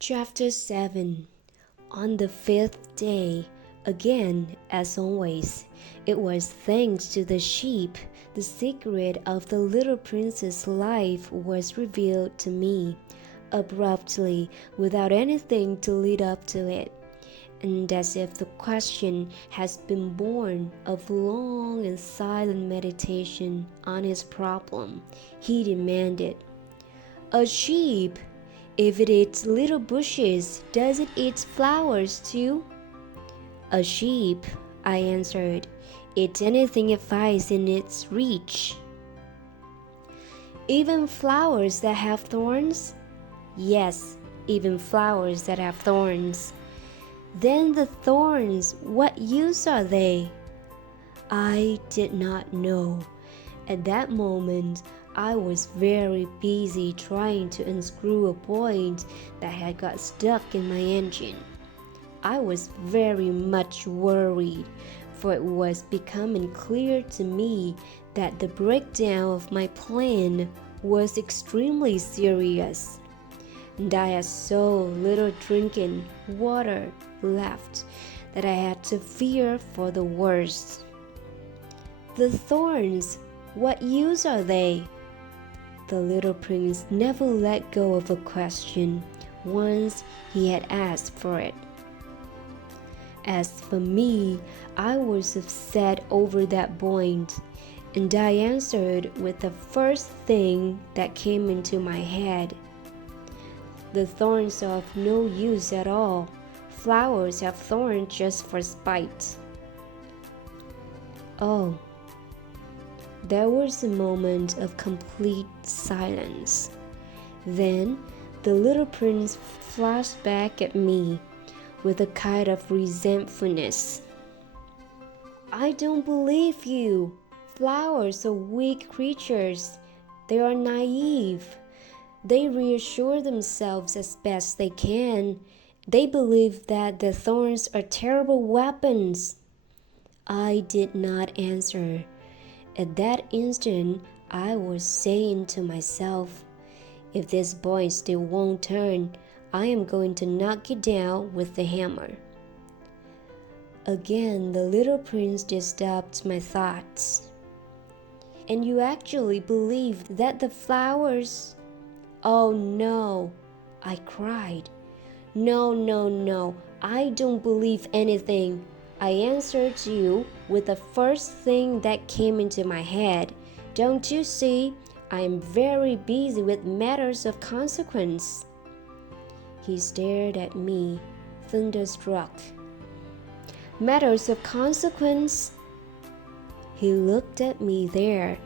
Chapter 7. On the fifth day, again, as always, it was thanks to the sheep, the secret of the little prince's life was revealed to me, abruptly, without anything to lead up to it, and as if the question has been born of long and silent meditation on his problem, he demanded, "A sheep, if it eats little bushes, does it eat flowers too?" "A sheep," I answered, "eats anything it finds in its reach." "Even flowers that have thorns?" "Yes, even flowers that have thorns." "Then the thorns, what use are they?" I did not know. At that moment, I was very busy trying to unscrew a point that had got stuck in my engine. I was very much worried, for it was becoming clear to me that the breakdown of my plan was extremely serious, and I had so little drinking water left that I had to fear for the worst. "The thorns, what use are they?" The little prince never let go of a question once he had asked for it. As for me, I was upset over that point, and I answered with the first thing that came into my head. "The thorns are of no use at all. Flowers have thorns just for spite." Oh. There was a moment of complete silence. Then the little prince flashed back at me with a kind of resentfulness. "I don't believe you. Flowers are weak creatures. They are naive. They reassure themselves as best they can. They believe that the thorns are terrible weapons." I did not answer. At that instant, I was saying to myself, if this boy still won't turn, I am going to knock it down with the hammer. Again, the little prince disturbed my thoughts. "And you actually believed that the flowers—" "Oh no," I cried. No, I don't believe anything. I answered you with the first thing that came into my head. Don't you see? I am very busy with matters of consequence." He stared at me, thunderstruck. "Matters of consequence?" He looked at me there,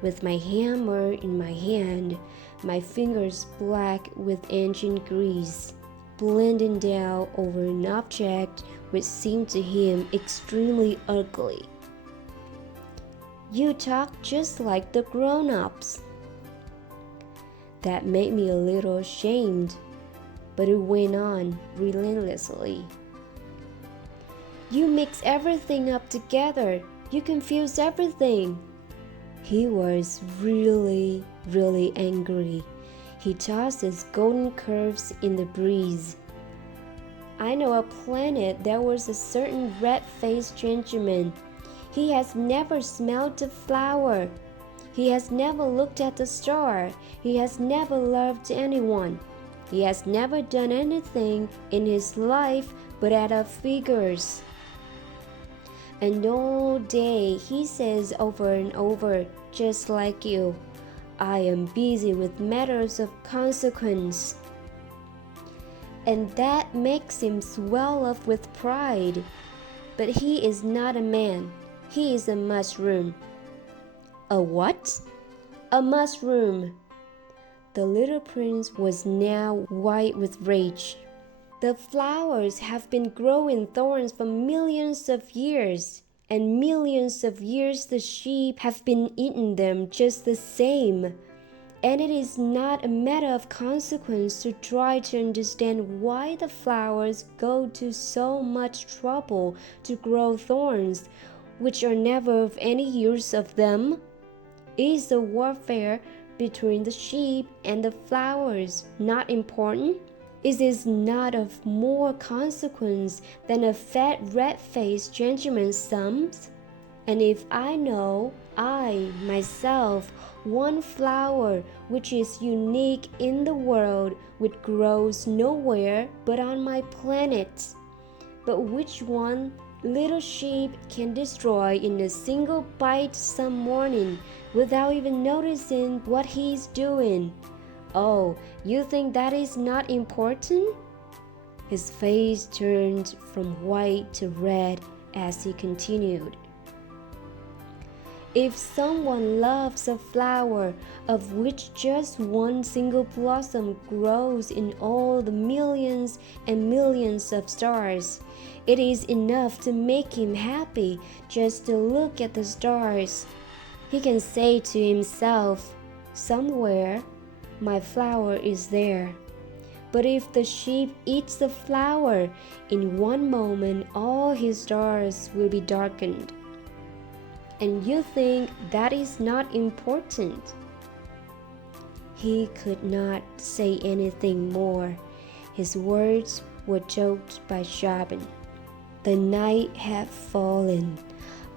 with my hammer in my hand, my fingers black with engine grease, blending down over an object which seemed to him extremely ugly. "You talk just like the grown-ups." That made me a little ashamed, but it went on relentlessly. "You mix everything up together. You confuse everything." He was really angry. He tossed his golden curves in the breeze. "I know a planet there was a certain red-faced gentleman. He has never smelled a flower. He has never looked at a star. He has never loved anyone. He has never done anything in his life but add up figures. And all day he says over and over, just like you, 'I am busy with matters of consequence.' And that makes him swell up with pride. But he is not a man. He is a mushroom." "A what?" "A mushroom." The little prince was now white with rage. "The flowers have been growing thorns for millions of years, and millions of years the sheep have been eating them just the same. And it is not a matter of consequence to try to understand why the flowers go to so much trouble to grow thorns, which are never of any use of them. Is the warfare between the sheep and the flowers not important? Is it not of more consequence than a fat red-faced gentleman's sums? And if I know, I, myself, one flower which is unique in the world, which grows nowhere but on my planet, but which one little sheep can destroy in a single bite some morning without even noticing what he is doing. Oh, you think that is not important? His face turned from white to red as he continued. If someone loves a flower of which just one single blossom grows in all the millions and millions of stars, it is enough to make him happy just to look at the stars. He can say to himself, somewhere, my flower is there. But if the sheep eats the flower, in one moment all his stars will be darkened. And you think that is not important? He could not say anything more. His words were choked by sobbing. The night had fallen.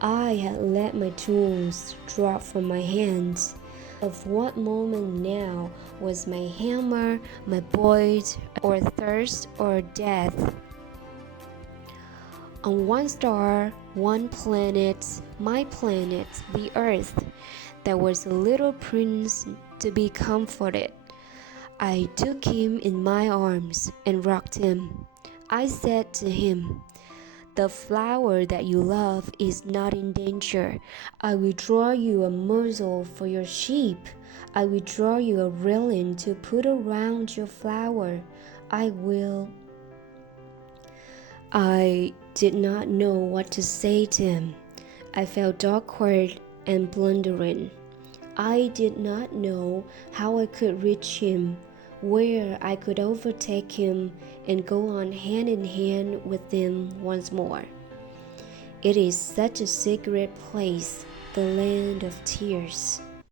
I had let my tools drop from my hands. Of what moment now was my hammer, my board, or thirst, or death? On one star, one planet, my planet, the earth, there was a little prince to be comforted. I took him in my arms and rocked him. I said to him, the flower that you love is not in danger. I will draw you a muzzle for your sheep. I will draw you a railing to put around your flower. I did not know what to say to him. I felt awkward and blundering. I did not know how I could reach him, where I could overtake him and go on hand in hand with him once more. It is such a secret place, the land of tears.